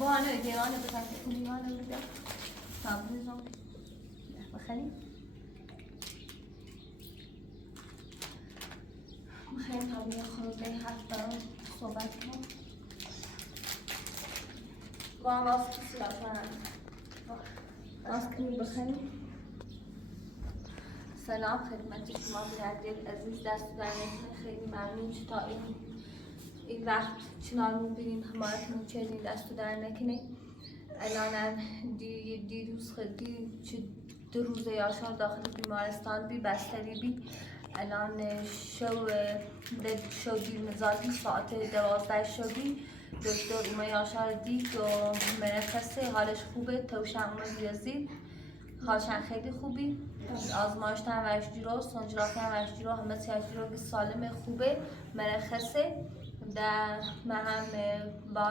با أنا ديوانة بتاعت ديوانة ولا تابلزون بخلي بخلي تابلي خلاص لي حتى صوباتهم با ماسك سلطان ماسك بخلي سلام خدمت شما بیننده عزیز دست درنتون خیلی ممنون که تا این وقت چنان میبینیم حمایتمون چنین دست در نکنه. الانم دیروز خیلی دو روزه یاشار داخل بیمارستان بی بستری بی الان شو دیر مزاجی ساعت 12 شبی دکتر اومه یاشار دید و مرخصه حالش خوبه توشن اومه بیازید حالشان خیلی خوبی آزمایشتن و اجرا سنجرافی و اجرا همه سی اجرا سالم خوبه مرخصه در من هم با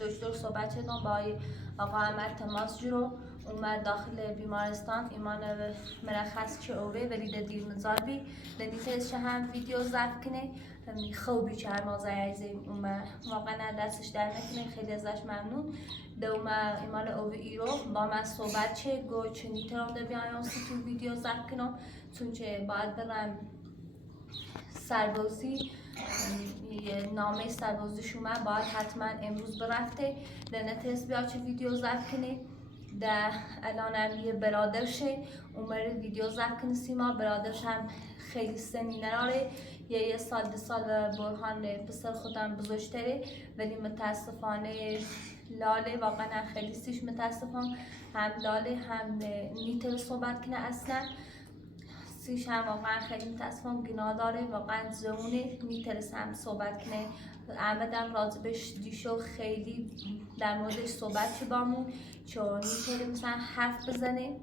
دکتر صحبت کردم با آقا احمد تماس جرو اومد داخل بیمارستان ایمان مرخص چه اوه ولی در دیر مزاربی دنیتش هم ویدیو ضبط کنه خوبی چه هر موضوع عزیزیم اومد واقعا دستش در نکنه خیلی ازش ممنون دوما ایمان اوه ایرو با من صحبت چه گو چه نیترام در بیایم تو ویدیو ضبط کنم چون چه باید برم سربازی نامه سربازی شما باید حتما امروز برفته در نتیجه بیا چه ویدیو ضبط کنه در الان هم یه برادرشه عمر ویدیو ضبط کنه سیما برادرش هم خیلی سنی نراره یه سال 2 سال برهان پسر خودم بزرگتره ولی متاسفانه لاله واقعا خیلی سیش متاسفم هم لاله هم نیتر صحبت کنه اصلا سیش هم واقعا خیلی متاسفم گناه داره واقعا زونه میترسم صحبت کنه احمد هم راضبش دیشو خیلی در موردش صحبت چه بامون چون میتره مثلا حرف بزنه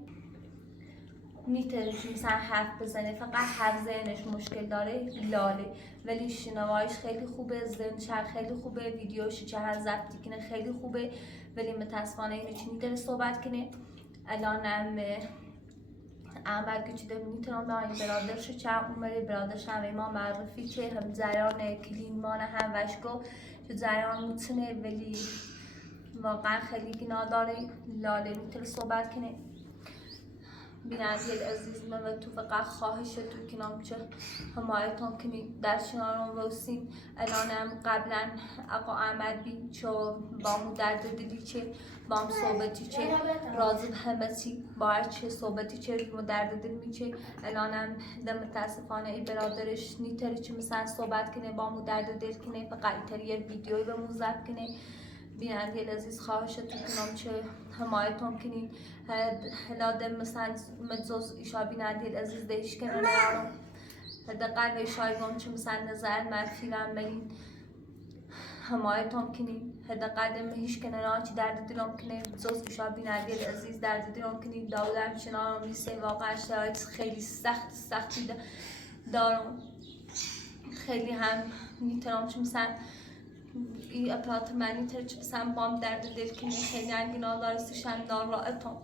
میتره مثلا حرف بزنه فقط حرف ذهنش مشکل داره لاله ولی شنوایش خیلی خوبه ذهنش خیلی خوبه ویدیوش چه هر ضبطی کنه خیلی خوبه ولی متاسفانه اینو چی میتره صحبت کنه الان هم احمد گوچیده میتونم به این برادرش چه عمره برادرش هم ما معرفی چه هم جریان کلین مانه هم وشگو چه جریان میتونه ولی واقعا خیلی گناه داره لاله میتونه صحبت کنه بیننده عزیز من و تو فقط خواهش تو کنام چه حمایتان کنی در شنارون وسیم الان هم قبلا آقا احمد بی چه با مو درد دلی چه با هم صحبتی چه راضی همه چی باید چه صحبتی چه مو درد دل می چه الان هم متاسفانه ای برادرش نیتری چه مثلا صحبت کنه با مو درد دل کنه فقط اینتری یه ویدیوی به مو ضبط کنه بیننده عزیز خواهش تو کنم چه حمایتون کنین هلاده مثلا مجوز ایشا بیننده عزیز دیش کنه نرارم حداقل ایشایگم چه مثلا نظر منفی و ملین حمایتون کنین حداقل هیچ کنه نه چی درد دلم کنه مجوز ایشا بیننده عزیز درد دلم کنین داودم چنانم میسه واقعا شرایط خیلی سختی دارم خیلی هم میتونم چه مثلا این اپارتمانی ترچ بسام بام درد دل کنی خیلی انگینا دارستش هم ناراحتم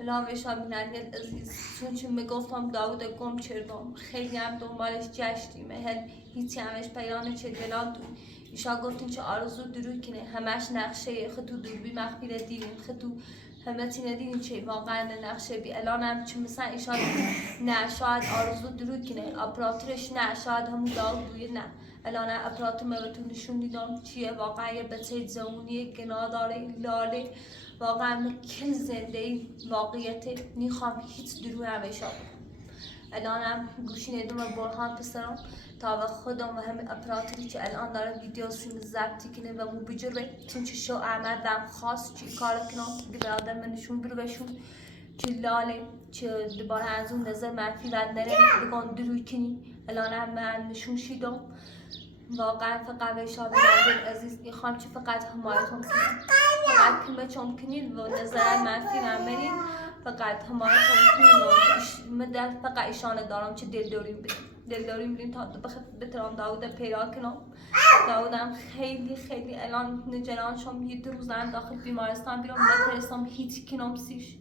لاوش هم بیننده عزیز چون چون میگفتم داود گم چردم خیلی هم دنبالش جشتیم هیچی همش پیانه چه دلان دو ایشا گفتین چه آرزو درو کنه همش نقشه خطو دوربی مخفیره دیدیم خطو همه تی ندیدین چه واقعا نقشه بی الان هم چه مثلا ایشا نه شاید آرزو درو کنه اپراتورش نه شاید همون داود دوی نه الان اپراتور بهتون نشون دیدم چیه واقعا یه بچه جوونی گناه داره لاله واقعا کل زنده واقعیت نیخوام هیچ درو نمیشه الان هم گوشی ندم و برهان پسرم تا و خودم و همه اپراتوری که الان داره ویدیو سیم ضبطی کنه و مو بجره چون چه شو احمدم خاص چی کار کنم برادر من نشون بروشون چه لاله چه دوباره از اون نظر منفی و نره بگم دروی کنی الان هم من نشون شیدم واقعا فقط به شما بیننده عزیز میخوام چه فقط حمایتون کنید فقط کلمه چون کنید و نظر منفی نمرید فقط حمایتون کنید من فقط ایشانه دارم چه دلداریم بریم تا بترام داود پیدا کنم داودم خیلی الان نجران شم یه 2 روزم داخل بیمارستان بیرم نترسم هیچ کنم سیش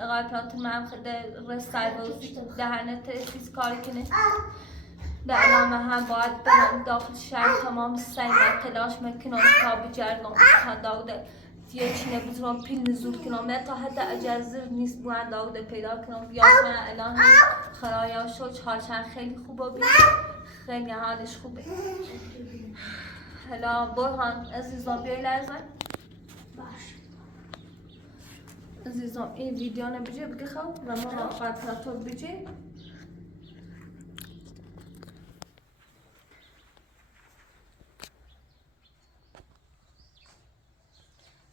آقای پراتور من خیلی رسای بازی دهنه ترسیز کار کنه به علامه هم باید برم داخل شهر تمام سعی تلاش میکنم تا بجردم داغده دیگه چی نبودم پیل نزول کنم نه تا حتی اجازه نیست باید داغده پیدا کنم یا من الان خرایا شد حالشان خیلی خوبه بید خیلی حالش خوبه حالا برهان عزیزم بیای لازم باش عزیزم این ویدیو نبیجه بگی خواب و ما قطعه تو بیجه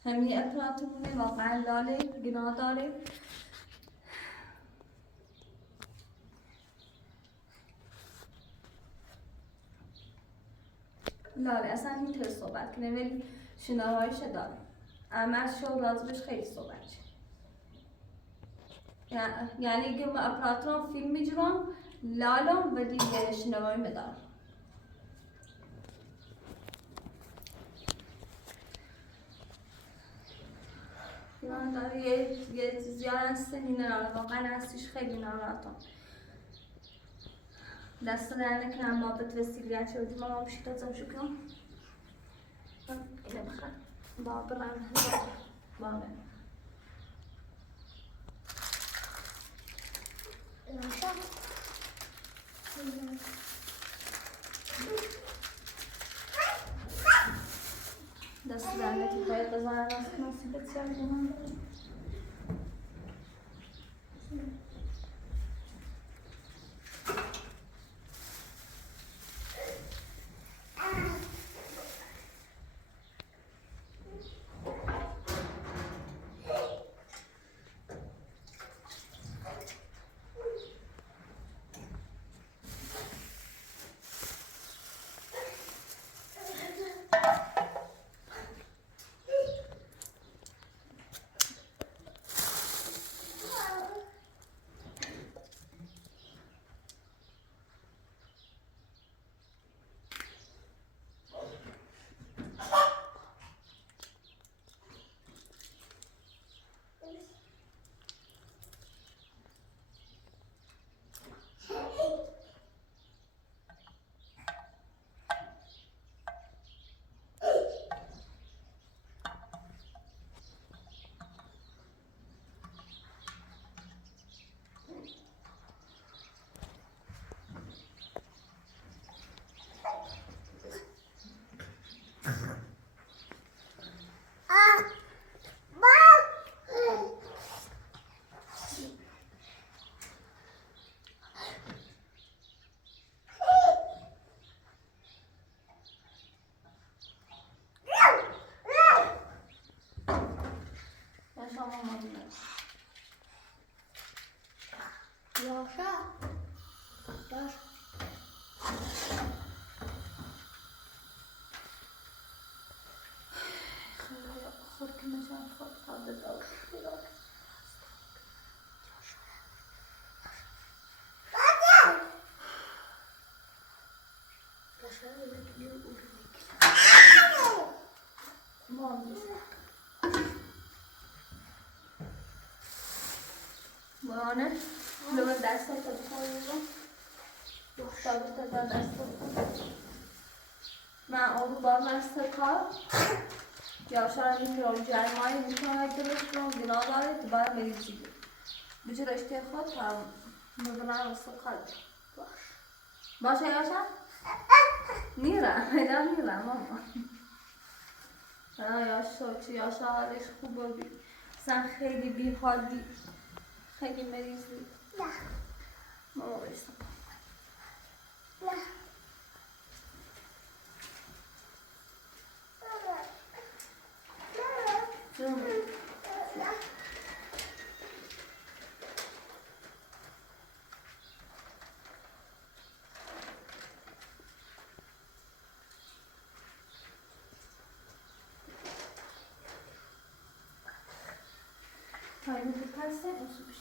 همین اپراتمونه واقعا لاله گناه داره لاله اصلا اینطور صحبت کنه ولی شناهایش داره اما شو راضبش خیلی صحبت شد یعنی که من اپراتورم فیلم میجرم لالم ولی شنوایی مدار من داره یه زیاد سنی نرانه واقعا هستیش خیلی نرانتم دست در نکنم ما به توسیلیت شدیم ما بشید ازم شکرم اینه بخواه با برم بامه دست در نکنم باید بزنم راست نصیبت شدیم Yaşa. Yaş. خود که نشان خود خود دار بانه لو دست تا بخوریم دختر تا دست من آن با مست کار یا شاید میتونم جرمایی میتونم درست کنم گناه داره تو باید مریضی بچه رشته خود هم مبنای سکال باشه یاشا؟ میرم ماما یاشا چی یاشا حالش خوبه بی سن خیلی بی حال بی خیلی مریض بی ماما بایستم Haydi dikkatle oturmuş.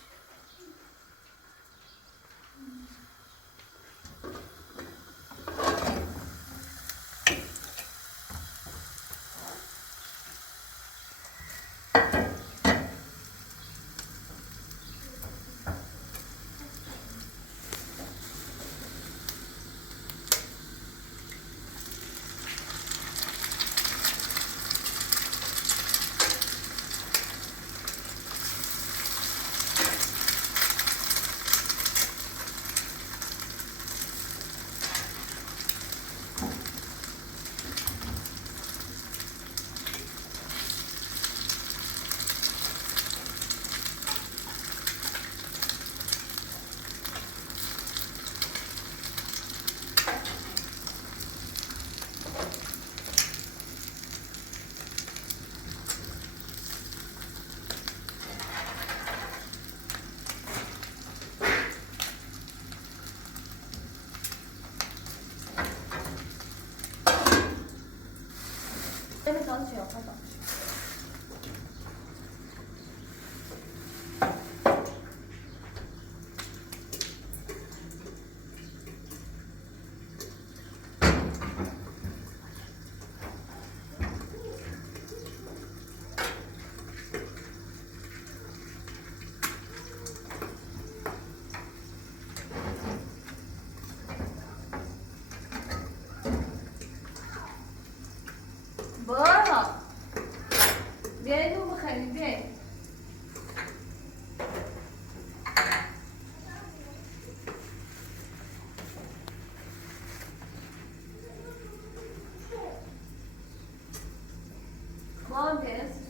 برو بیاید اون بخرید بیاید مام بیاید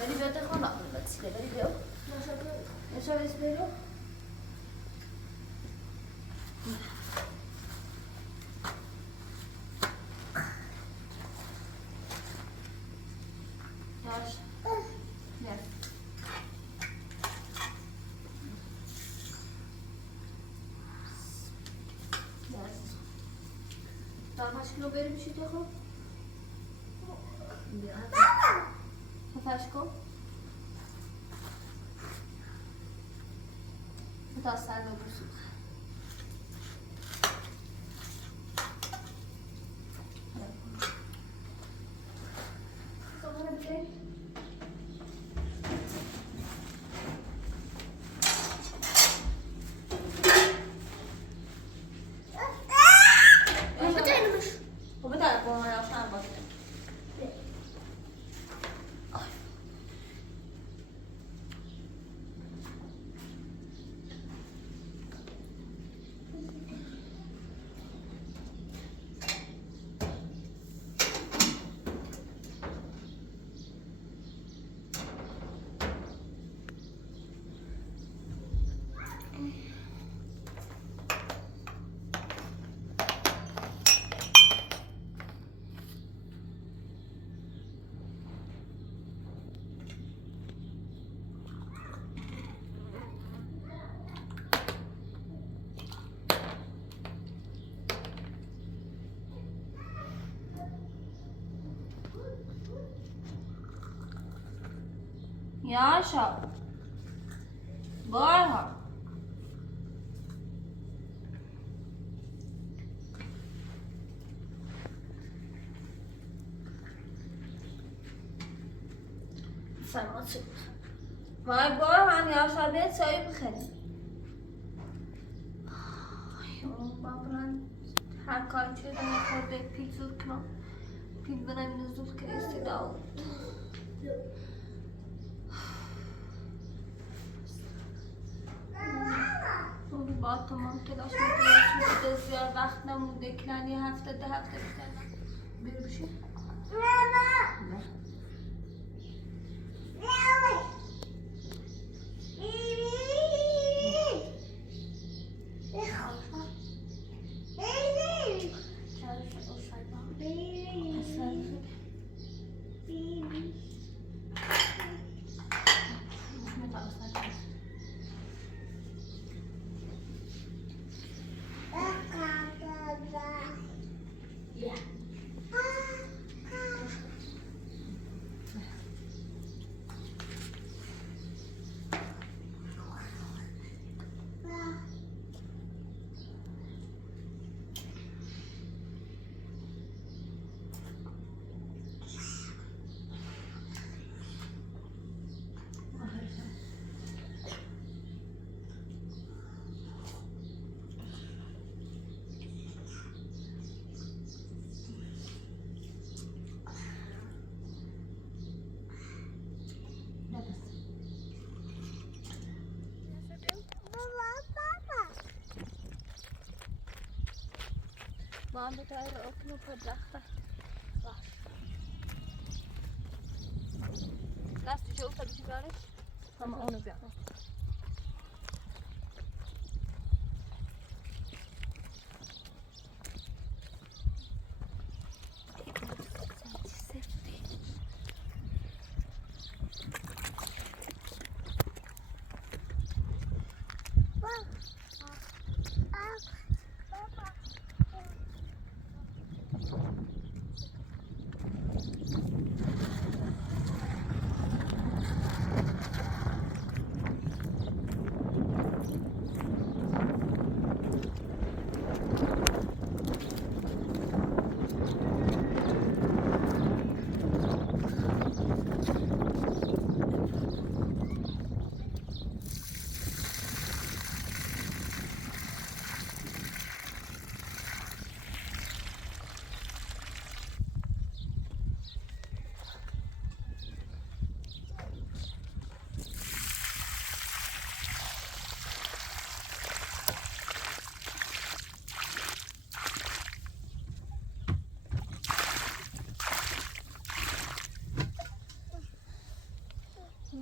ولی بیاد خانه بس که ولی بیاد نشا بس بیرو یاش بیاد تا 5 کیلو بریم چی تو خوب بیاد خفش کن تا سر رو بسوخ یاشا بارها سلامت شد مای بارها یاشا بیت چایی بخریم بابران هر کار چیزی نخورده پیزور کنم پیل برم نزدود که استداد با تمام تلاش میکنم زیاد وقت نمونده کلانی هفته بکنم بیرو بشیم ما هم به تایر اکنو پردخته باش دستی چه افتاد بشی بیارش همه اونو بیار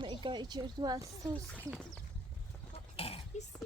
Mega içeride vasıtası ki. بسی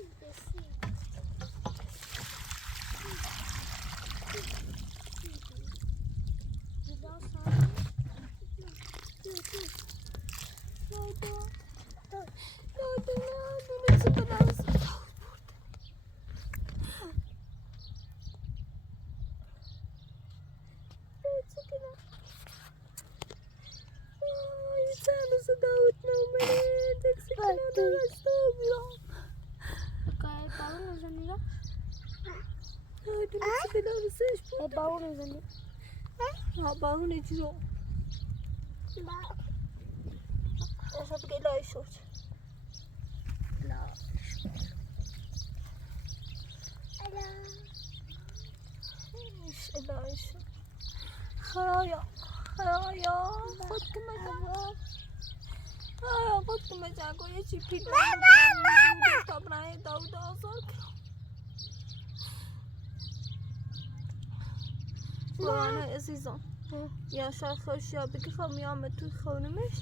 باونه چیزو اصلا بگه لای شد ایش الهی شد خرایا خود که مجا خود که مجا گو یه چی پیل تا برای داود آزار کرد قرآن عزیزم یا شاید خوش یا بگی خب میام توی خونمش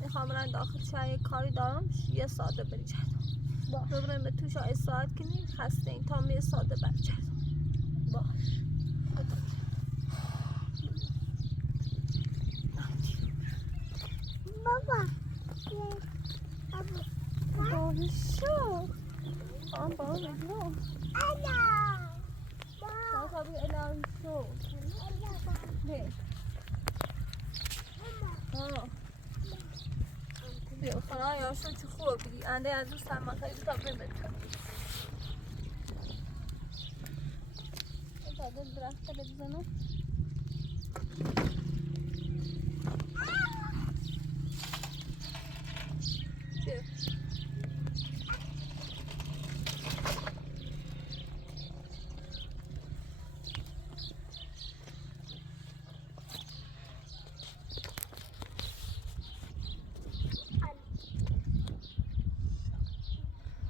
میخوام برن داخل شاید کاری دارم یه ساعته بری جردم ببرم به تو شاید ساعت کنی خسته این تا یه ساعته بری جردم باش بابا باشه بابا بگو Tabii alarm şu. Ne? Ha. Yok sana ya şu çıkıyor bir. Ande yazı sen makayı tabii mi? Tabii bırak televizyonu.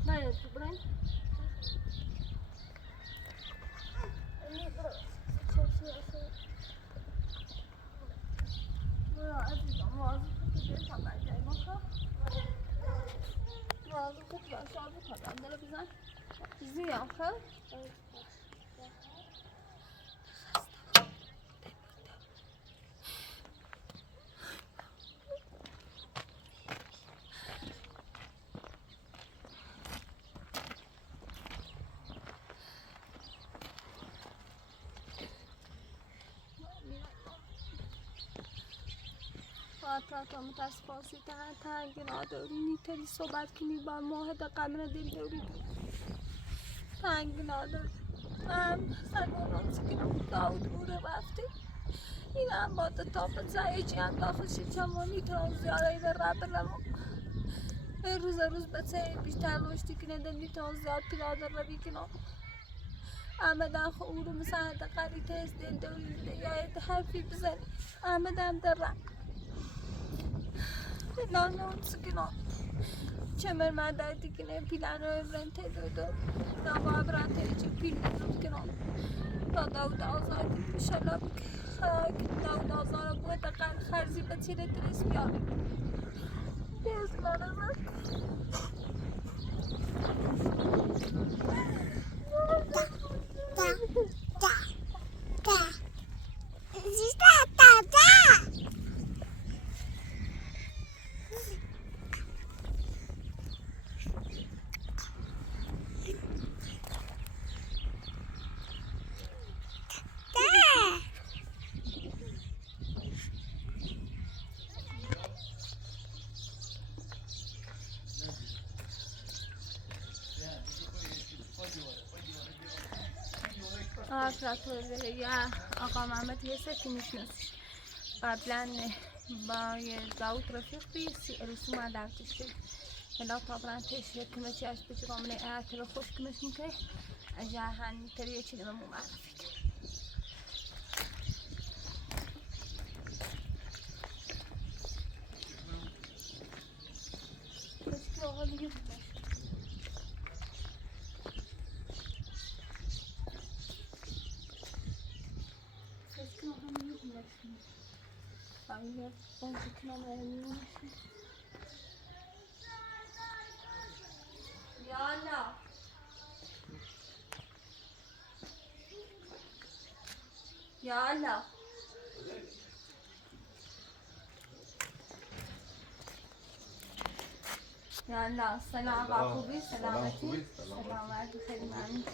Nerede Brian? تا متاسفانه تنگ نداری نیتری صحبت کنی با موهد قمر دل دوری تنگ نداری سرگونم سکنم داود بوده رفتی این هم با تا بزایی چی هم داخل شیچم نیترم زیاره به رب رمو روز بسه بیشتر روشتی کنه دل نیترم زیاد پیرادر روی کنم آمدن خورو مساعد قری تیز دل دوری بده یا حرفی بزنی آمدم در رب نه سکنم چمر مدتی که نه پیلن رو رنته دادو نباید برنته چه پیل نزد کنم تا داود آزادی بشلا بک داود آزار بود تقل خرزی به تیره تریس بیاری دیز منم آفراتوره یا آقا محمد یه سکی میشناسیش قبلا با یه داوت رفیق بیسی رسوم عدالتش هلا طبعا تشریح كما تشاش بتجربة من آكل خوش كما ممكن أجاهن تريه كذا ما معرفك بس كده غالي جدا بس كده غالي جدا أيوة بس كده غالي جدا يلا يلا يلا سلام عقوبي سلامتي سلامتي خیلی ممنون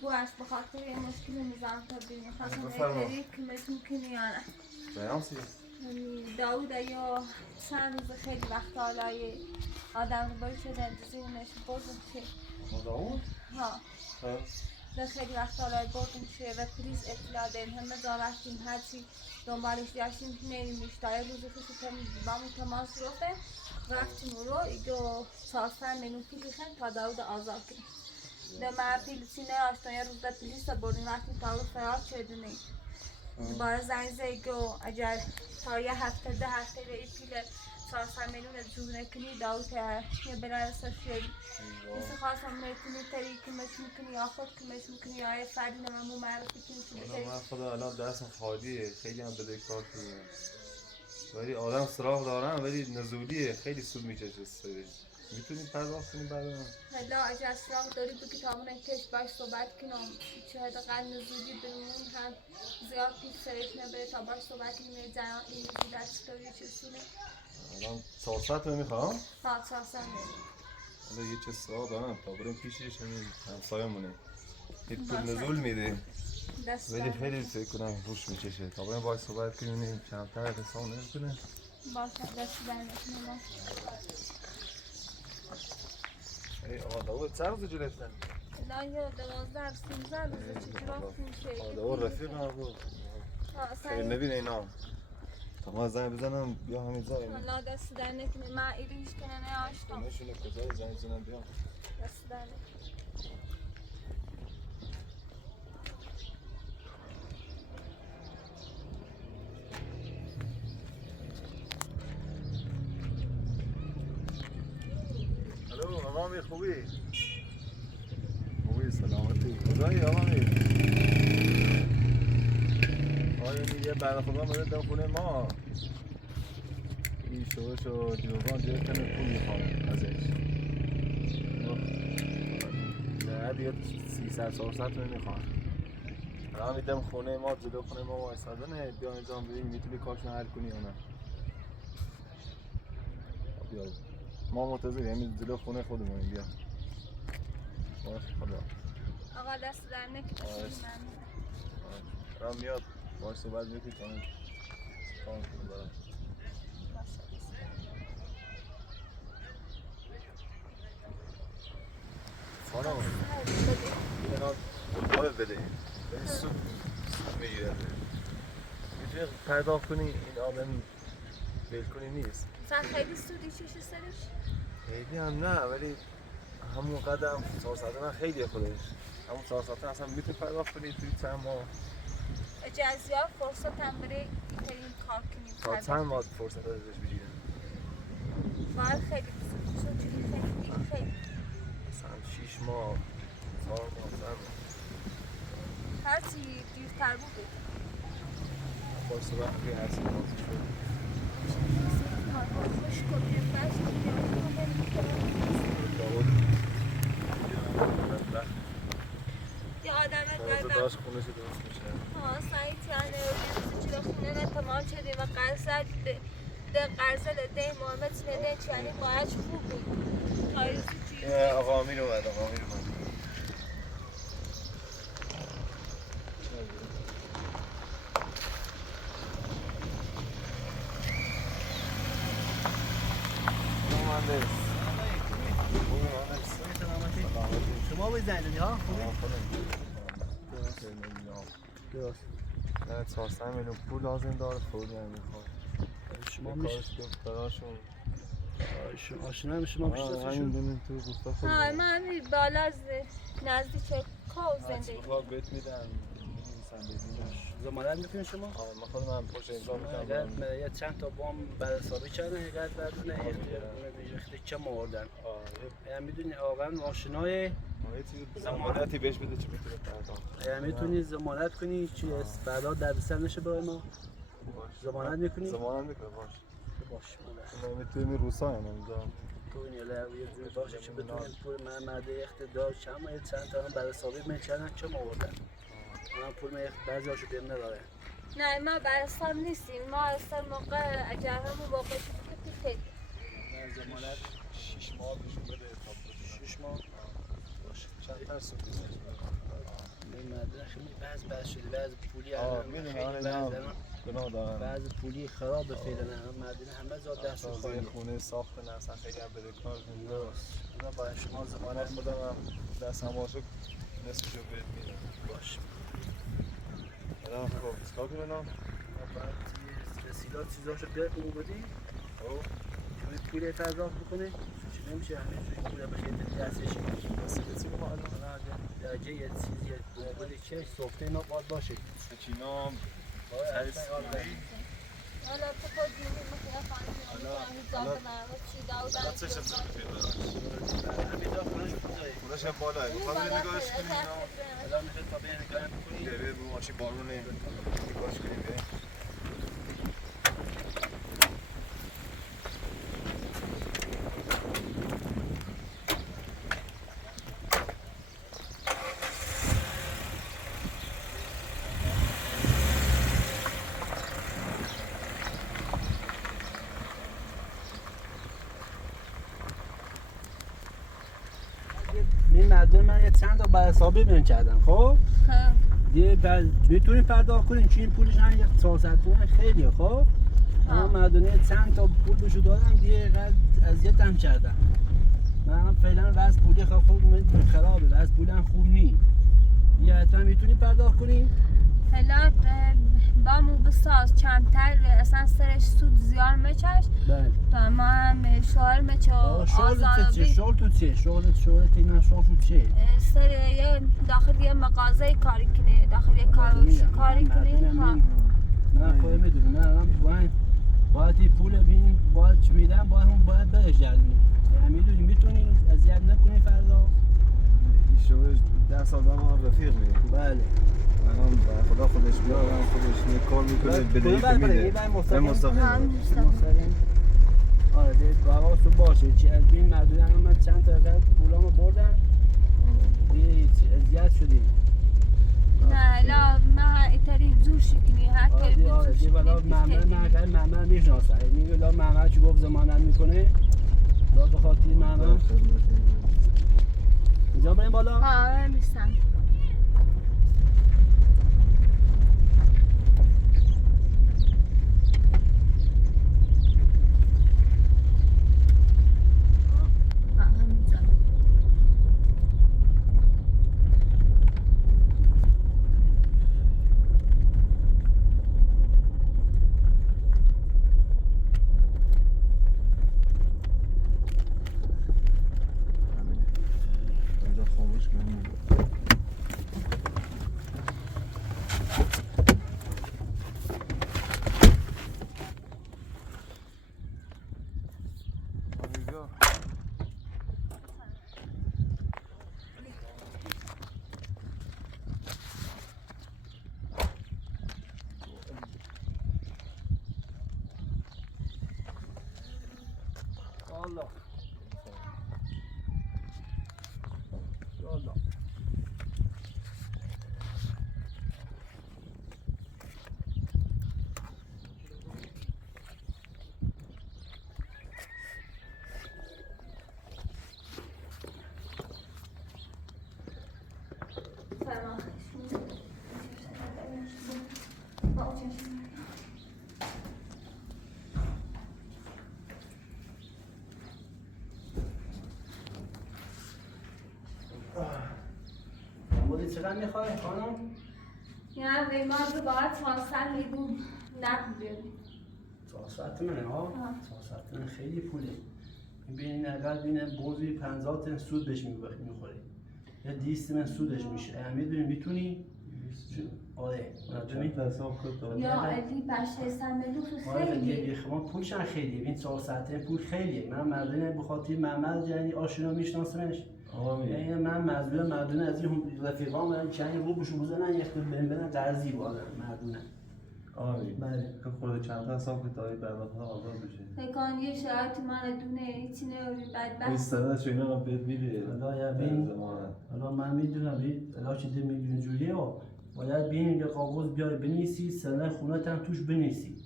بو از بخاطر یه مشکل نظام تبدیل خواستم ایتری کمت میکنی یا نه بیانسی داود یا چند روز خیلی وقت حالای آدم رو باید شده زیرنش بردم که داود؟ ها در خیلی وقت حالای بردم که و پلیس اطلاع دیم همه دارستیم هرچی دنبالش داشتیم نمیمیش تا یه روز خوشی با مو تماس گرفتیم رفتیم رو ایگو 400 میلیون پول خیلی تا داود آزاد کنیم در من پلیسی نیاشتن یه روز در پلیس بردیم رفتیم تا رو فرار شدیم دوباره زنگ زیگو اگر تا یه هفته 10 هفته به این پیل 400 میلیون جور نکنی داود یه بلر سفید مثل خواستم میتونی تری کمش میکنی یا خود کمش میکنی یا یه فردی نمو معرفی کنی که من خدا الان دستم خالیه خیلی هم بده کار کنیم ولی آدم سراغ دارم ولی نزولیه خیلی سود میکشه سری میتونی پرداخت کنی بعد من حالا اگر سراغ داری بگی تا همون کش باش صحبت کنم چه حداقل نزولی بمون هم زیاد پیش سرش نبره تا باش صحبت کنیم یه جنان این نزولی در چطوری چیزونه الان 400 رو میخوام تا 400 میلیون حالا یه چه سراغ دارم تا بریم پیشش همین همسایه مونه یه پول نزول میده ولی خیلی فکر کنم روش میکشه تا بریم باید صحبت کنیم کمتر حساب نمیکنه باشه دست در نکنم ای آقا داود چند روز گرفتن؟ نه یه 12 13 روزه چجور رفتیم که آقا داود رفیق هم بود خیلی نبینه اینا تا ما زنگ بزنم بیا همین زنگ حالا دست در نکنه من ایریش کنه نه آشتم نشونه کجای زنگ بزنم بیام دست در نکنه الو آقا امیر خوبی؟ خوبی سلامتی کجایی آقا امیر؟ آیا یه بعد خدا مده دم خونه ما این شوش و دیوگان دیگه کنه پول میخوام ازش نه دیگه 300-400 میخوام الان میدم خونه ما جلو خونه ما وایسادنه بیا اینجا ببین میتونی کارشون حل کنی یا نه بیا ما منتظریم همین جلو خونه خودمونیم بیا باش خدا آقا دست در نکنه الان میاد باش صحبت میکنی تا این کام کنی برام خانم اینا دنبال بده این سود میگیره میتونی پرداخت کنی این آدم بلکنی نیست مثلا خیلی سودی چشه سرش؟ خیلی هم نه ولی همون قدم 400 من خیلی خودش همون 400 اصلا میتونی پرداخت کنی توی چند ماه اجازه ها فرصت هم بره این کار کنیم تا چند ماه فرصت ازش بگیرم باید خیلی خیلی مثلا 6 ماه 4 ماه زن هرچی دیرتر بوده باشه وقتی هستی بازی شد خوش کنیم بس یه آدم قلبم داشت خونه شده درست میشه سعید یعنی روزی چرا خونه نه تمام شده و قرصد ده محمد سنده چیانی باید خوب بود تایروزی چیزی آقا امیر اومد شما بزنید ها درست نه 400 میلیون پول لازم داره خود نمیخواد شما میشه براشون آشنا شما میشناسیشون همین تو گفتا خود من همین بالا از نزدیک کاو زندگی بخواد بهت میدن زمانت میکنین شما؟ من خودم پشت امضا میکنم یه چند تا بام برای حسابی کردن یه بدونه اختی چه موردن یعنی میدونی واقعا ماشینای زمانتی بهش بده چه میتونه پرداخت یعنی میتونی زمانت کنی چی فردا دردسر نشه برای ما زمانت میکنی؟ زمانت میکنه باش باش میتونی روسا هم امضا کنی یه جوری باشه که بتونیم پول من مرده اقتدار چند تا هم برای حسابی میچنن چه موردن من پول من بعضی هاشو بهم نداره نه ما برستان نیستیم ما اصلا موقع اگر همون موقع که پیت زمانت 6 ماه بهشون بده 6 ماه باشه چند ترس مدرن خیلی بعض شده بعض پولی بعض پولی خراب فعلا مدرن همه زاد دستشون خالی خونه ساخته نه اصلا خیلی هم بده کار درست اونا با شما زمانت خودم هم دست هماشو نصفشو بهت میدم باش الان خب چیکار کنم بعد رسیدات چیزاشو بهتون بودی توی پول پرداخت بکنه چی نمیشه همه پول بخیر دستش وسیلتی رو الان درجه یه چیزی بودی چه سفته اینا باید باشه سکینام حالا تو خود میخوای خونش هم بالاه میخواد نگاهش کنیم الان میخواد تا به نگاه بکنی به رو ماشین بارونه نگاهش کنیم این مردم من یه چند تا بر حسابی بهم کردن خب دیگه میتونین پرداخت کنین چون این پولش هم یه 400 تومن خیلیه خب اما مردونه چند تا پول بهشو دادم دیگه قد اذیتم کردم من هم فعلا وضع پولی خوب خرابه وضع پولم خوب نی یه حتما میتونی پرداخت کنی حالا بامو بساز کمتر اصلا سرش سود زیار مچش بله و ما هم شغل مچو شغلت چیه؟ شغلت اینا شغل چیه؟ سر یه داخل یه مغازه کاری کنه داخل یه کاروشی کاری کنه نه خواهی میدونی نه الان باید این پول بین باید چی میدن باید برگردیم یعنی میدونی میتونی اذیت نکنی فردا شغلش 10 سال هم رفیق میده بله الان خدا خودش بیارم خودش یه کار میکنه بدهی میده مستقیم آره دیگه حواستون باشه چی از بین مردونه هم من چند تا قد پولامو بردم دیگه اذیت شدیم نه لا ما ایتری زور شکنی هر کاری زور شکنی محمد میشناسه میگه لا محمد چی گفت زمانت میکنه لا بخاطر محمد اینجا بریم بالا من میستم یالله یالله Ferman. مودی چقدر میخوای خانم؟ Yani ما رو باید 400 میلیون نقد بیاریم. 400 منه ها؟ 400 من خیلی پوله. ببین اگر بینه بوزی 50 تا سود بهش میخوری. یا 200 من سودش میشه. میدونی میتونی؟ آره. چند حساب کرد یا علی بشه 100 میلیون آره خیلی. دیگه خب پولشن خیلیه. این 400 پول خیلیه. من مردونه بخاطر محمد یعنی آشنا میشناسمش. یعنی من مردونه از این رفیقام من چند رو بشو بزنن یک تو بنبنن قرضی بادن مردونه. آره بله. که خود چند تا حساب کرد تا این برنامه آزاد بشه. فکران یه شرایط من دونه هیچی نوری بعد این سرش اینا رو بهت میده. حالا یا بین حالا من میدونم حالا چه 2 میلیون جوریه و باید بین یه کاغذ بیای بنویسی سنه خونت هم توش بنویسی.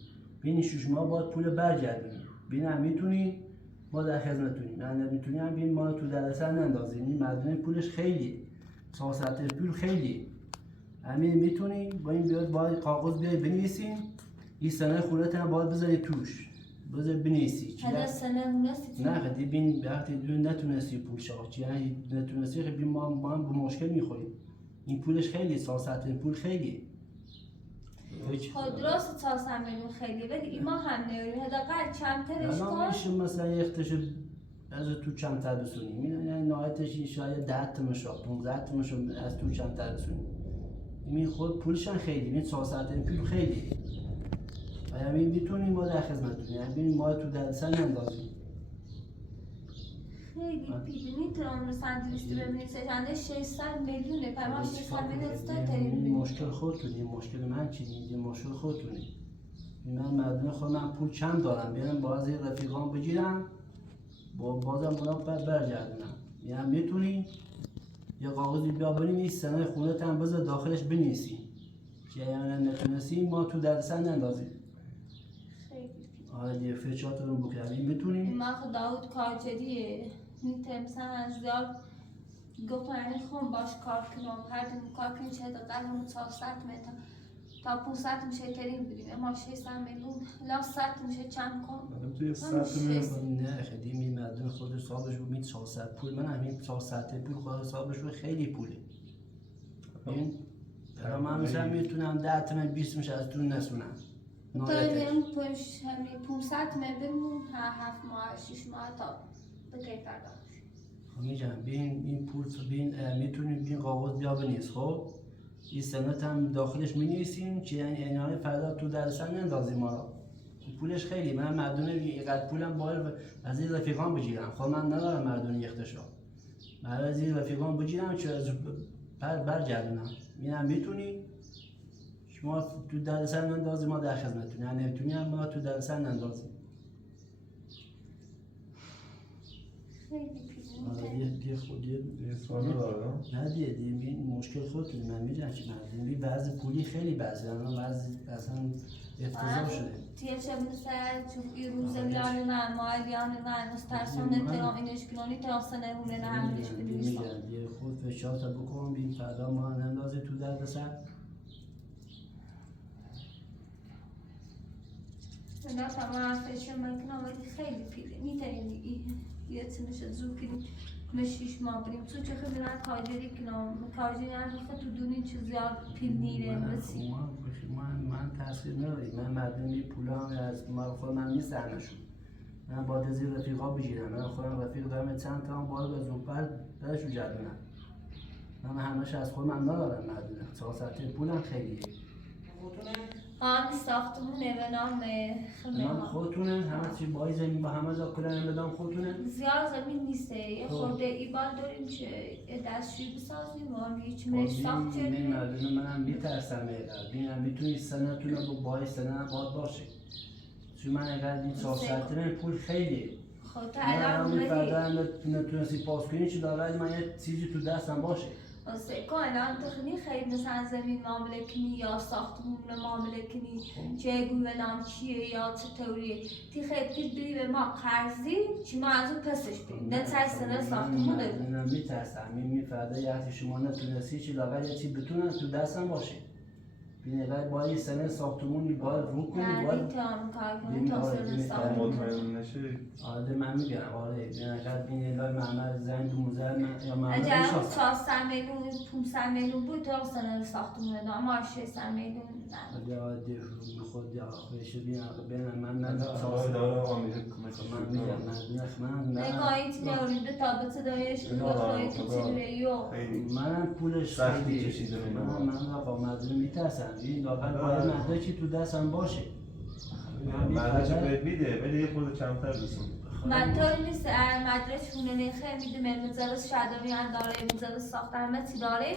بین 6 ماه باید پول برگردونی. بین هم میتونی ما در خدمتونیم. من نمیتونی هم بین ما تو درسه نندازیم. این مردم پولش خیلیه. 400 پول خیلیه. همین میتونی با این بیاد باید کاغذ بیای بنویسیم. این سنه خونت هم باید بذاری توش. بذار بنویسی. هذا سنه مناسب. نه خدی بین وقتی دون نتونستی پول شاخ یعنی نتونستی خب ما هم به مشکل میخوریم. این پولش خیلی 400 پول خیلیه. خود درست 400 میلیون خیلی ولی این ما هم نوری حداقل چند ترش الان کن. میشه مثلا یختشو از تو چندتر بسونیم. یعنی نهایتش شاید 10 تومن 15 تومن از تو چندتر بسونیم. این خود پولشن خیلی. این 400 پول خیلیه. و همین میتونیم ما در خدمتتون. یعنی ما تو درسن نندازیم. خیلی پیدی میتونم مثلا 200 ببینید چنده 600 میلیونه پرما 600 میلیون استاتری این مشکل خودتونی. این مشکل من چی؟ این مشکل خودتونی. من مردم خود من پول کم دارم بیارم باز رفیقان بگیرم بازم اونا برگردونم. یعنی میتونی یه کاغذی بیا بنویس سنه خونت هم بذار داخلش بنویسی. یعنی نتونستی ما تو درسن نندازیم. خیلی آره دیگه فچاتون بکنیم میتونیم. این ما خود داود کارجریه میتونم مثلا از زیاد گفتم یعنی خون باش کار کنم هر دو کار کنیم چه دقیقا همون 400 میتون تا 500 میشه ترین بودیم اما 600 میلیون لا 100 میشه چند کن من توی 100 نه خیلی این مردم خود حسابش رو مید 400 پول من همین 400 پول خود حسابش رو خیلی پوله. این الان من مثلا میتونم 10 تومن 20 میشه از تو نسونم. تو همین پوش همین 500 میلیون 7 ماه 6 ماه تا بکی پرداخت. میگم این پول بین میتونیم این کاغذ بیا بنویس خب این سنت هم داخلش مینویسیم که یعنی اینهای فردا تو درسن نندازیم ما را. پولش خیلی من مردونه اینقدر پولم باید از این رفیقان بگیرم. خب من ندارم مردونه یختشا. من از این رفیقان بگیرم که از برگردونم. اینم میتونی شما تو درسن نندازیم ما در خدمتتون. یعنی نمیتونی هم ما تو درسن نندازیم. خیلی پیش دیگه خودی یه سوال دارم. نه دیگه این مشکل خودتون من میدونم که مردم بعضی پولی خیلی بعضی بعضی اصلا افتضاح شده. تیه چه مثل چون روز لیان نه ماه لیان نه مسترسان نترام اینش کنانی تراسنه همونه نه همونش بدونیستان میگن یه خود فشارتا بکن بین فردا ما نندازه تو درد سر. نه تمام فشار میکنم ولی خیلی پیده میتونی یه تنش زود کنی مشیش ما بریم تو چه خیلی نه کاجری کنم کاجری هم خود تو دونی چیز زیاد پیل نیره بسی من تاثیر نداری. من مردمی پولا از خود من میسرنشون. من باید از این رفیقا بگیرم. من خودم رفیق دارم چند تا هم باید از اون پر درشو جردونم. من همش از خود من ندارم مردونه. 400 پولم خیلیه. آن ساختمونه به نام نام خودتونه همه چی بای زمین با همه جا کلن بدم خودتونه. زیاد زمین نیسته یه خورده ایبال داریم که دستشوی بسازیم و هیچ منش ساخت این چریم مردونه منم میترسم بینم میتونی سنتونه با بای سنه هم باید باشه. چون من اگر این 400 پول خیلیه. خب تا من الان همین فردا اومدی نتونستی پاس کنی چی داره من یه چیزی تو دستم باشه. واسه که الان تخنی خیلی مثلا زمین معامله کنی یا ساختمون معامله کنی چه گوه چیه یا چطوریه تی خیلی بری به ما قرضی چی ما از اون پسش بریم نه ترسنه ساختمون داریم من میترسم این فردا یه شما نتونستی چی لاغر یه چی بتونن تو دستم باشه. بینه باید یه سنه ساختمونی باید رو کنی نه باید میتونم کار کنم تا سنه ساختمون مطمئن نشی آره من میگم آره اگر بینه لای معمل زنگ موزه یا معمل اگر اون میشاست 400 میلیون 500 میلیون بود تا سنه ساختمون دارم اما 600 میلیون نه عادی خود یا خویش بینم من داره آمیده من میگم من نگاهی تی نورید تا بچه دایش که بخواهی که چی ریو منم پولش سختی خیلی کشیده من آقا مردم میترسم این لاغر باید مدرک چی تو دستم باشه. مردش باید میده ولی یه خود کمتر بسون منطقی نیست مدرسه خونه نخه میده مزارس شادوی انداره مزارس ساخت همه چی داره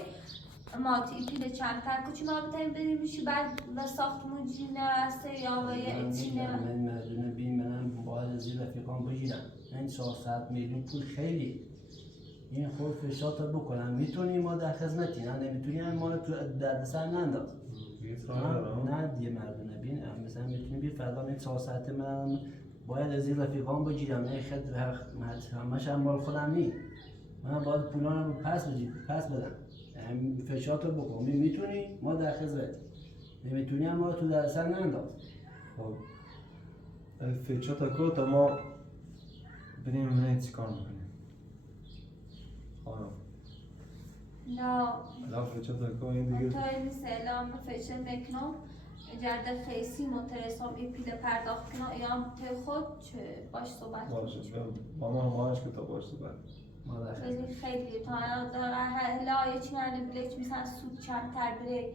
ما تی پیل چند تا کچی ما بتایم بریم میشی بعد و ساختمون جی نرسه یا و یه چی نه من مردم بین منم باید از این رفیقان بگیرم این 400 میلیون پول خیلی این خود فشار تا بکنم میتونی ما در خدمتی نه نمیتونی ما تو دردسر ننداز نه دیگه مردم بین مثلا میتونی بی فردا این 400 من باید از این رفیقان بگیرم نه خد همش هم مال خودم نی من باید پولانم رو پس بدم فشار تو بکن میتونی ما در خدمتی نمیتونی ما تو دردسر ننداز. خب فیچا تا کو تا ما بریم نه چی کار میکنیم خانم نه لا فیچا تا کو این دیگه تا این سلام فشن میکنم جرده خیسی مترسم این پیل پرداخت کنم یا تو خود چه باش صحبت باشه با ما همانش که تا باش صحبت خیلی تا هلا یه چی ننه بلیچ مثلا سود چند تر بره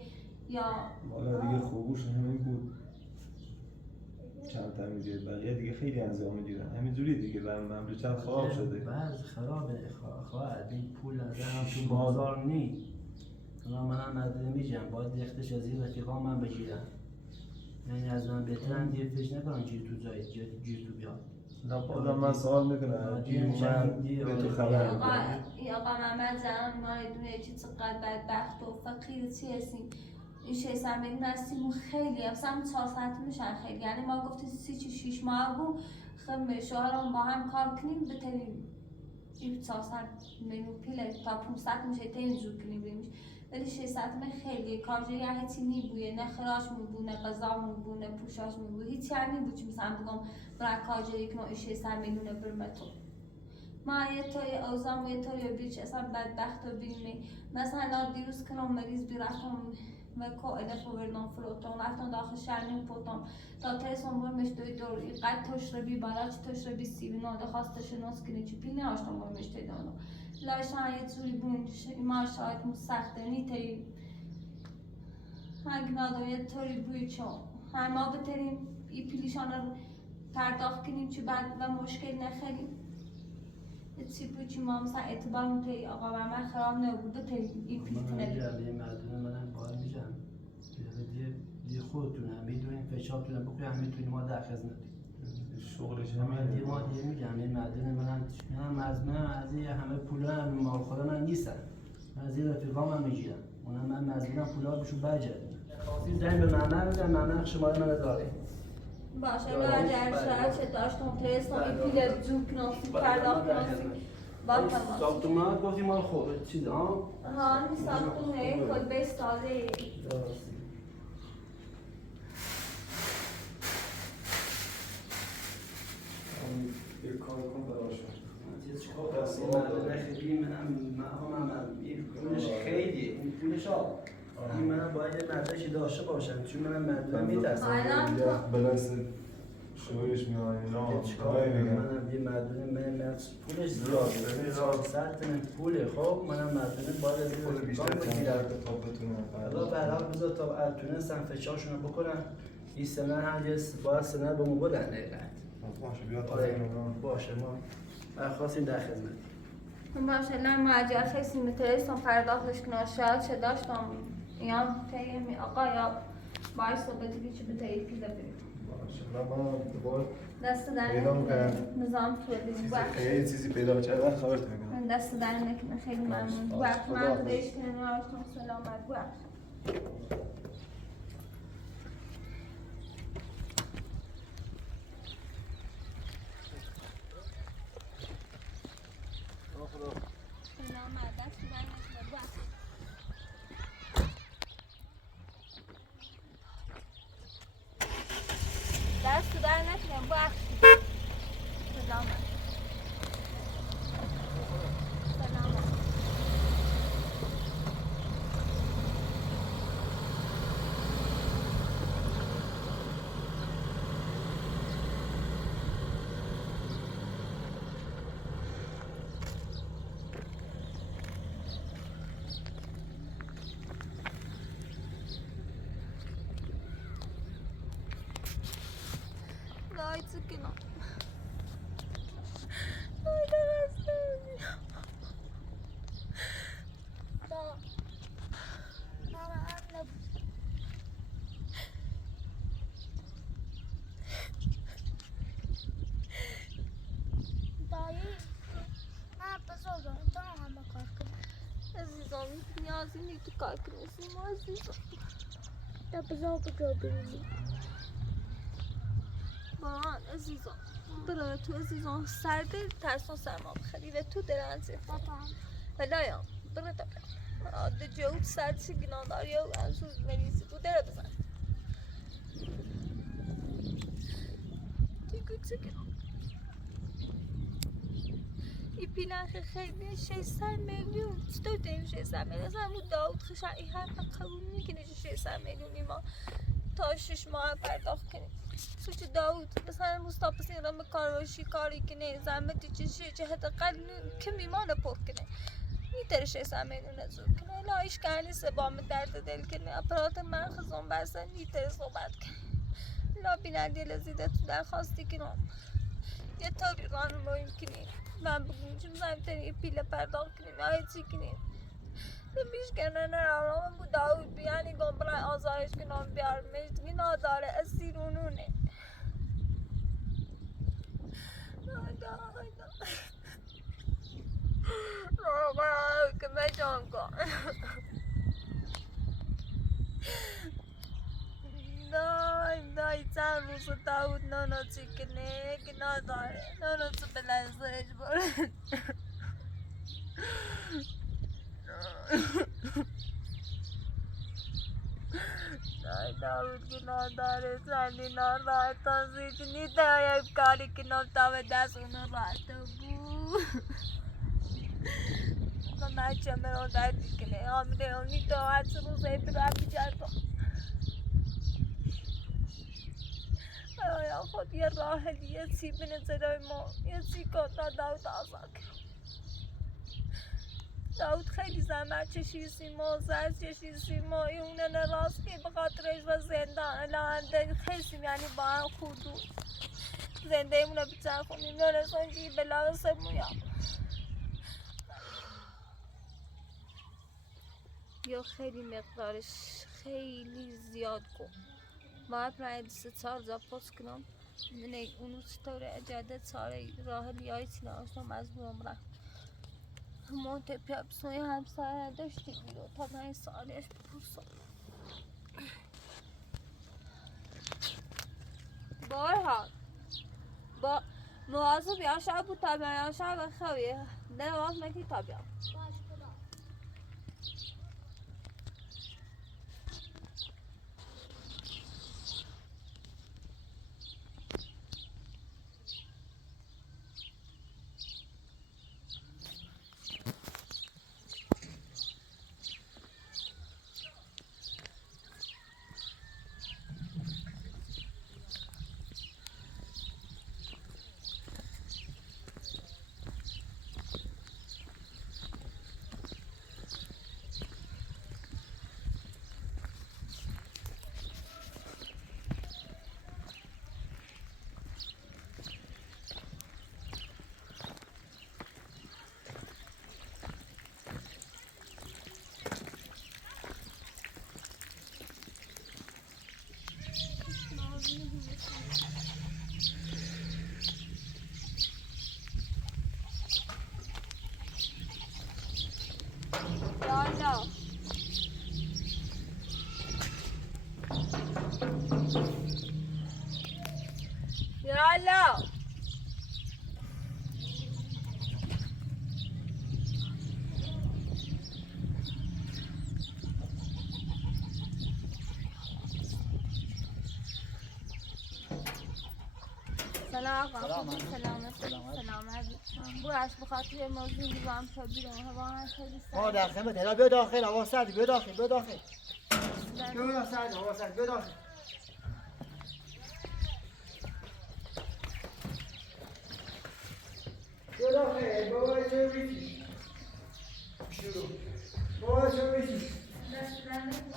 یا والا دیگه خوبوش همین بود چند تا میگیره بقیه دیگه خیلی انجام میگیرن همینجوری دیگه مملکت خراب شده بعض خرابه خواهد این پول از هم تو بازار نی منم نداره میجم باید دختش از این رفیقا من بگیرم یعنی از من بهترم دیگه فکر نکنم جیر تو جایی جیر تو بیاد نه بازم من سوال میکنم من به تو خبر آقا محمد زنان ما دونه چی چقدر بدبخت و فقیر چی هستیم این 600 میلیون هستیم خیلی اصلا 400 میشن خیلی یعنی ما گفتیم 6 ماه بود خیلی شوهرم با هم کار کنیم بتریم این 400 میلیون پیله تا 500 میشه تا این زود کنیم بریمش ولی 600 خیلی کارجایی هیچی نیبویه نه خراش میبود نه غذا میبود نه پوشاش میبود هیچی هم نیبود چی مثلا بگم برای کارجایی کنم این 600 میلیون برمتو ما یه توی اوزام یه توی بیچ اصلا بدبخت و بینی مثلا دیروز کنم مریض بیرفتم مکو الف و بردم فروتم رفتم داخل شرنیم پوتم تا ترسم برمش دوی دور قد تشربی بالا چی تشربی سیبی ناده خواستش نوز کنی چی پیل نهاشتم برمش دوی دانو لاشان یه جوری بون ما شاید مسخته نیتی هنگ نادم یه طوری بوی چون ما بتریم ای پیلیشان رو پرداخت کنیم چی بعد و مشکل نخریم چی بود چی ما مثلا اعتبار میتونی آقا و من خراب نبود بتریم ای پیلی کنه من مردم منم باید میجم دیگه خودتونه میدونیم فشارتونه بکنی هم میتونی ما در خدمتی شغلش همه ما دیگه میگم این مردم منم از این همه پولا مال خدا من نیستن از این رفیقام هم میگیرم اونم من مزدورم پولا بهشون برگردونم خواستیم زنگ به معمر میگم معمر شماره من داره باشه نه در شرایط چه داشتم ترسم این پیل زود کناسی پرداخت کناسی با تماس ساختمان گفتیم مال خود چیز ها؟ ها این ساختمونه خود به ساله یه کار کن براشون این پولش خیلی این پولش ها این من باید یه مدرکی داشته باشم چون منم مردم میترسم بلست شویش میان اینا چیکار منم یه مردم من پولش زیاده 400 من پوله خب منم مردم باید از خود بیشتر تنگر تا بتونم حالا برای بذار تا تونستم فشارشون رو بکنم این سنه هرگز باید سنه به مو بدن دقیقت باشه بیا تا باشه ما خواستیم در خدمت باشه نه ماجر خیلی میترسم پرداختش کنم شاید چه داشتم یا تیمی آقا یا باعث صحبتی که بتایی پیدا بریم باشه من دوباره دست در پیدا میکنم نظام تولی خیلی چیزی پیدا کردن خبرت میکنم دست در نکنه خیلی ممنون وقت من خودش کنارتون سلامت وقت سلامت دست در نکنه وقت دست در نکنه وقت سلامت سلامت Dajcie kino. عزیزم نیازی نیست تو کار کنی سیما عزیزم تا بزار بجا ببینی باران عزیزم برای تو عزیزم سرده ترسان سرما بخری و تو درنزی بلایم برای تا برای عاده جهود سرچی گنانداری و انسوز مریضی تو دره بزن دیگه چه کنم ای پیلنخ خیلی 600 میلیون چطور داریم 600 میلیون از همون داود خشعی حرف قبول میکنه 600 میلیونی ما تا 6 ماه پرداخت کنیم سوچ داود مثلا مستاپس این رام کاروشی کاری کنه زحمتی چیزی چه حداقل که میمانه پر کنه میتره 600 میلیون از اون کنه الا ایش کنی سبام درد دل کنه اپرات من خزون بستن میتره صحبت کنه الا بیننده لذیده تو درخواستی کنم یه طوری راهنمایی کنی من بگم چون زمینی پیله پرداخت کنیم یا هیچی کنیم بیش کنه نه آرام بود داود بیانی گمبرای آزایش کنم بیار مشتگی ناداره اسیرونونه نایدا که بجان کن دای چند روز داود نانو چی کنه که ناداره نانو چی بلنزش برد دای داود که ناداره سندی ناداره تازیج نیده های کاری که نمتا دست اونو راته بود من چمرون دردی کنه آمده اونی تو هرچه روزه برای بیجرد آیا خود یه راه دیگه چی به نظرهای ما یه چی کن داود آزاک داود خیلی زحمت چشید ما زرد چشید ما اونه نراست که به خاطرش و زندان الان خیلی یعنی با هم خوردو زنده ایمونه بچه خونیم نرسان جی بلا سمویا یا خیلی مقدارش خیلی زیاد کن باید برای دسته 4 جا پست کنم من اونو چطوره اجاده چاره راه لیایی چینا اشتم از بوم را همون تپی اپسوی همسایه داشتی بیرو تا 5 سالش بپرسم بارها با مواظب یا شب بود تابیان یا شب خویه نه واقع مکی تابیان سلام آقا سلامت باش بخاطر موضوع با هم تا بیرون هوا هم خیلی ما در خدمت هلا بیا داخل هوا سرد بیا داخل بیا داخل بیا سرد هوا سرد بیا داخل بیا داخل بابا جوری شروع بابا جوری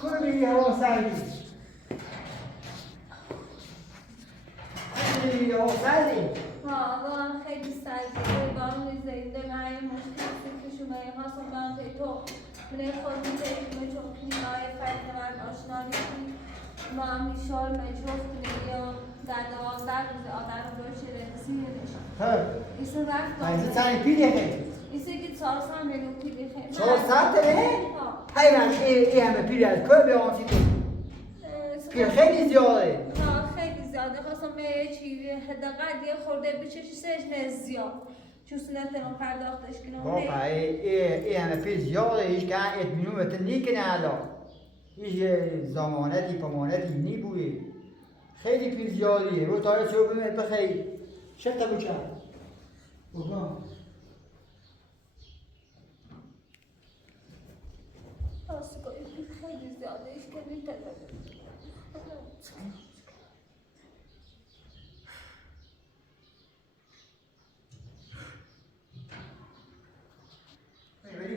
کمی هوا سردی کمی هوا سردی آقا خیلی سرده بام زنده من مشکلی که شما هستم من تو من خود می‌دونم چون نیمای فرد من آشنا نیستی ما میشار مجبور کنیم یا در 12 روز آدم رو رسیدش. ایسا رفت. ایسا چند پیله خیلی؟ ایسا که 400 میلیون پیله خیلی. 400 تله؟ های من این همه پیله از که به آنسی تو؟ پیله خیلی زیاده. خیلی زیاده. خواستم چی حداقل یه خورده بچشیش نه زیاد. چوست نتونم پرداختش کنم. بابا این همه پیل زیاده. هیچ که اطمینان بهت نیکنه الان. هیچ زمانتی پمانتی نیبوده. خیلی پیل زیادیه. رو تایه چه ببینید بخیر. شتا بچه. بابا. خیلی زیاده. هیچ که نمیتونم.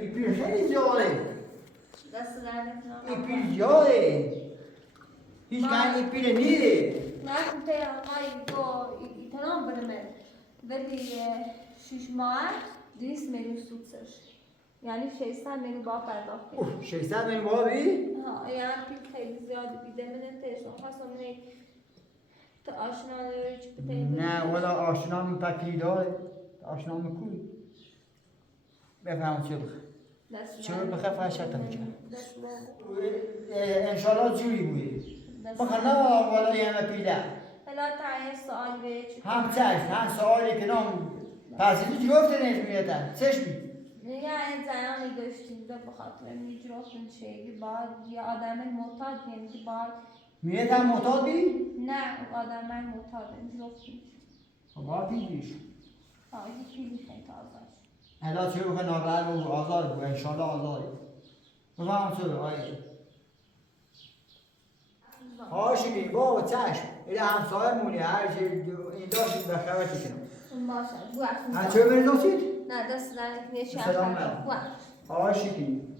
این پیل خیلی زیاده. دست دردت این پیل زیاده. هیچ که این پیل نیده. نه کته آقای با ایتنام برمه ولی 6 ماه 200 میلیون سودش یعنی 600 میلیون با پرداخت 600 میلیون با بی؟ ها یعنی پیل خیلی زیاد بیده من تیشون خواستم نه تو آشنا داری چی بتایی نه والا آشنا می پکی داره آشنا می کوی بفهم چه بخیر چه بخیر فرشت تا بچه انشالله جوری بودی بخیر نه والا یه همه پیله حالا تا سوال به چی هم چشم هم سوالی که نام پسیدی جرفت نیز میدن چشمی نگه این زنانی داشتیم به بخاطر میجرفتون چیگی باید یه آدم معتاد یعنی که باید میدن معتاد بی؟ نه آدم معتاد میجرفتون باید بیش یکی خیلی تازه حالا چه بخیر ناراحت و آزاد بود انشالله آزادی بفهم چه آیه هاشمی بابا چشم این همسایه مونی هر چی این داشت به خبرتی کنم باشه بوش هر چه بری داشتید؟ نه دست درنگ نیست سلام هاشمی